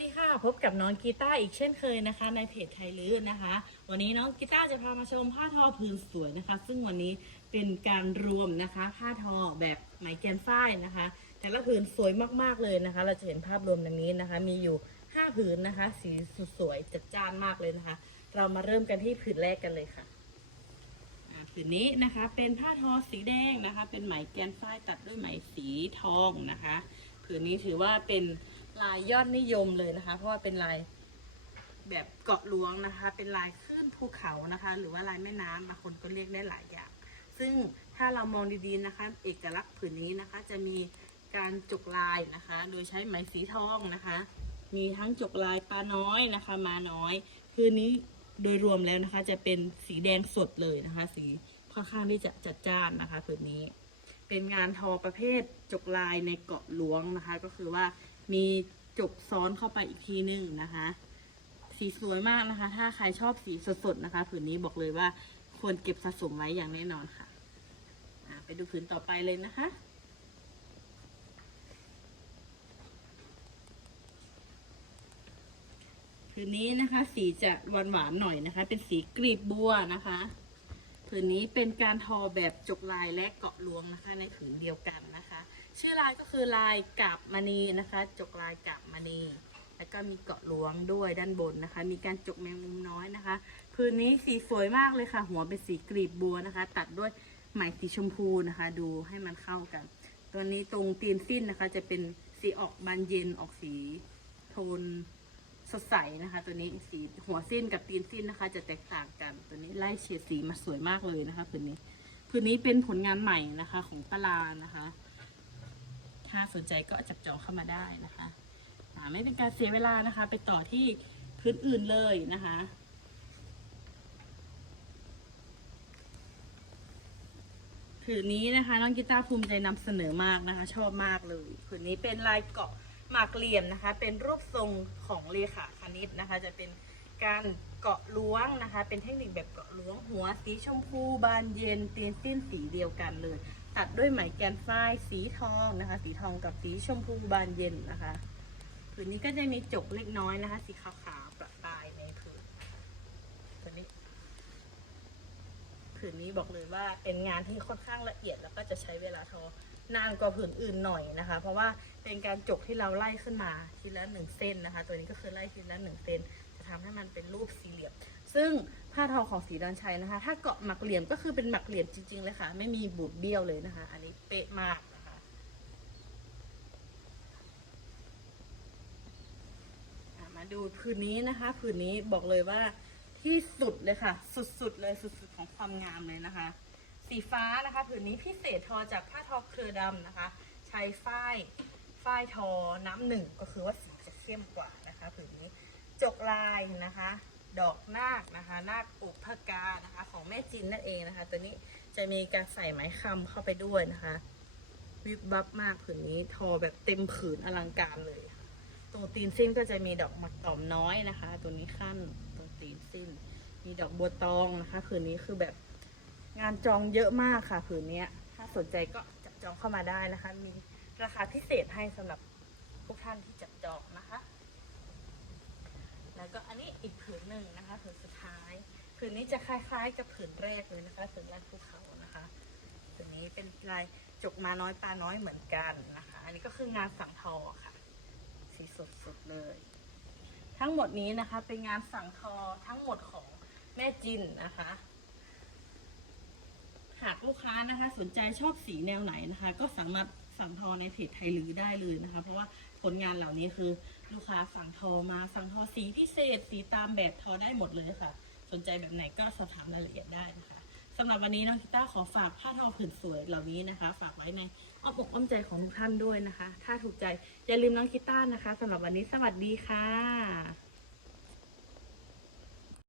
ดีค่ะ พบกับน้องกีตาร์อีกเช่นเคยนะคะ ในเพจไทยลื้อนะคะ วันนี้น้องกีตาร์จะพามาชมผ้าทอพื้นสวยนะคะ ซึ่งวันนี้เป็นการรวมนะคะ ผ้าทอแบบไหมแกนฝ้ายนะคะ แต่ละผืนสวยมากๆเลยนะคะ เราจะเห็นภาพรวมดังนี้นะคะ มีอยู่ 5 ผืนนะคะ สีสวยจัดจ้านมากเลยนะคะ เรามาเริ่มกันที่ผืนแรกกันเลยค่ะผืนนี้นะคะเป็นผ้าทอสีแดงนะคะ เป็นไหมแกนฝ้ายตัดด้วยไหมสีทองนะคะ ผืนนี้ถือว่าเป็น ลายยอดนิยมเลยนะคะ เพราะว่าเป็นลายแบบเกาะหลวงนะคะ เป็นลายขึ้นภูเขานะคะ หรือว่าลายแม่น้ำบางคนก็เรียกได้หลายอย่าง ซึ่งถ้าเรามองดีๆนะคะ เอกลักษณ์ผืนนี้นะคะ จะมีการจกลายนะคะ โดยใช้ไหมสีทองนะคะ มีทั้งจกลายปลาน้อยนะคะ มาน้อยคืนนี้โดยรวมแล้วนะคะ จะเป็นสีแดงสดเลยนะคะ สีค่อนข้างที่จะจัดจ้านนะคะผืนนี้ เป็นงานทอประเภทจกลายในเกาะหลวงนะคะ ก็คือว่า มีจกซ้อนเข้าไปอีกทีหนึ่งนะคะ สีสวยมากนะคะ ถ้าใครชอบสีสดๆนะคะ ผืนนี้บอกเลยว่าควรเก็บสะสมไว้อย่างแน่นอนค่ะไปดูผืนต่อไปเลยนะคะผืนนี้นะคะ สีจะหวานๆหน่อยนะคะ เป็นสีกรีบบัวนะคะ ผืนนี้เป็นการทอแบบจกลายและเกาะลวงนะคะ ในผืนเดียวกันนะคะ ชื่อลายก็คือลายกาบมณีนะคะ จกลายกาบมณีแล้วก็มีเกาะลวงด้วยด้านบนนะคะ มีการจกแมงมุมน้อยนะคะผืนนี้สีสวยมากเลยค่ะ หัวเป็นสีกรีบบัวนะคะ ตัดด้วยไหมสีชมพูนะคะ ดูให้มันเข้ากัน ตัวนี้ตรงตีนสิ้นนะคะ จะเป็นสีออกบานเย็นออกสีโทน สดใสนะคะ ตัวนี้สีหัวเส้นกับตีนสิ้นนะคะ จะแตกต่างกันตัวนี้ไล่เฉดสีมาสวยมากเลยนะคะผืนนี้ผืนนี้เป็นผลงานใหม่นะคะ ของปลานะคะ ถ้าสนใจก็จับจองเข้ามาได้นะคะไม่เป็นการเสียเวลานะคะ ไปต่อที่พื้นอื่นเลยนะคะผืนนี้นะคะ น้องกีตาร์ภูมิใจนำเสนอมากนะคะ ชอบมากเลยผืนนี้เป็นลายเกาะ หมากเหลี่ยมนะคะ เป็นรูปทรงของเลขาคณิตนะคะ จะเป็นการเกาะล้วงนะคะ เป็นเทคนิคแบบเกาะล้วงหัวสีชมพูบานเย็นเตียนสิ้นสีเดียวกันเลย ตัดด้วยไหมแกนฝ้ายสีทองนะคะ สีทองกับสีชมพูบานเย็นนะคะผืนนี้ก็จะมีจกเล็กน้อยนะคะ สีขาวๆประปรายในผืนตัวนี้ ผืนนี้บอกเลยว่าเป็นงานที่ค่อนข้างละเอียดแล้วก็จะใช้เวลาทอนานกว่าผืนอื่นหน่อยนะคะ เพราะว่าเป็นการจกที่เราไล่ขึ้นมาทีละหนึ่งเส้นนะคะ ตัวนี้ก็คือไล่ทีละหนึ่งเส้นจะทำให้มันเป็นรูปสี่เหลี่ยม ซึ่งผ้าทอของสีดอนชัยนะคะ ถ้าเกาะหมักเหลี่ยมก็คือเป็นหมักเหลี่ยมจริงๆเลยค่ะ ไม่มีบูดเบี้ยวเลยนะคะ อันนี้เป๊ะมากนะคะมาดูผืนนี้นะคะผืนนี้บอกเลยว่า ที่สุดเลยค่ะ สุดๆเลยสุดๆของความงามเลยนะคะ สีฟ้านะคะผืนนี้พิเศษทอจากผ้าทอเครือดำนะคะ ใช้ฝ้ายฝ้ายทอน้ำหนึ่งก็คือว่าสีจะเข้มกว่านะคะผืนนี้จกลายนะคะ ดอกนาคนะคะ นาคปุกพกานะคะ ของแม่จินนั่นเองนะคะ ตัวนี้จะมีการใส่ไหมคำเข้าไปด้วยนะคะ วิบวับมากผืนนี้ทอแบบเต็มผืนอลังการเลยตรงตีนสิ้นก็จะมีดอกหมักตอมน้อยนะคะ ตัวนี้ขั้นตรงตีนสิ้น มีดอกบัวตองนะคะผืนนี้คือแบบงานจองเยอะมากค่ะผืนนี้ถ้าสนใจก็จับจองเข้ามาได้นะคะ มีราคาพิเศษให้สำหรับทุกท่านที่จับจองนะคะ แล้วก็อันนี้อีกผืนหนึ่งนะคะผืนสุดท้าย ผืนนี้จะคล้ายๆ กับผืนแรกเลยนะคะผืนแรกภูเขานะคะผืนนี้เป็นลายจกมาน้อยปลาน้อยเหมือนกันนะคะ อันนี้ก็คืองานสังทอค่ะ สีสดๆเลย ทั้งหมดนี้นะคะเป็นงานสังทอทั้งหมดของ ม่จินนะคะ หากลูกค้านะคะ สนใจชอบสีแนวไหนนะคะ ก็สามารถสั่งทอในเพจไทยลือได้เลยนะคะ เพราะว่าผลงานเหล่านี้คือ ลูกค้าสั่งทอมาสั่งทอสีพิเศษ สีตามแบบทอได้หมดเลยค่ะ สนใจแบบไหนก็สอบถามรายละเอียดได้นะคะสำหรับวันนี้น้องกีตาขอฝากผ้าทอผืนสวยเหล่านี้นะคะ ฝากไว้ในอ้อมอกอ้อมใจของทุกท่านด้วยนะคะ ถ้าถูกใจอย่าลืมน้องกีตานะคะสำหรับวันนี้สวัสดีค่ะ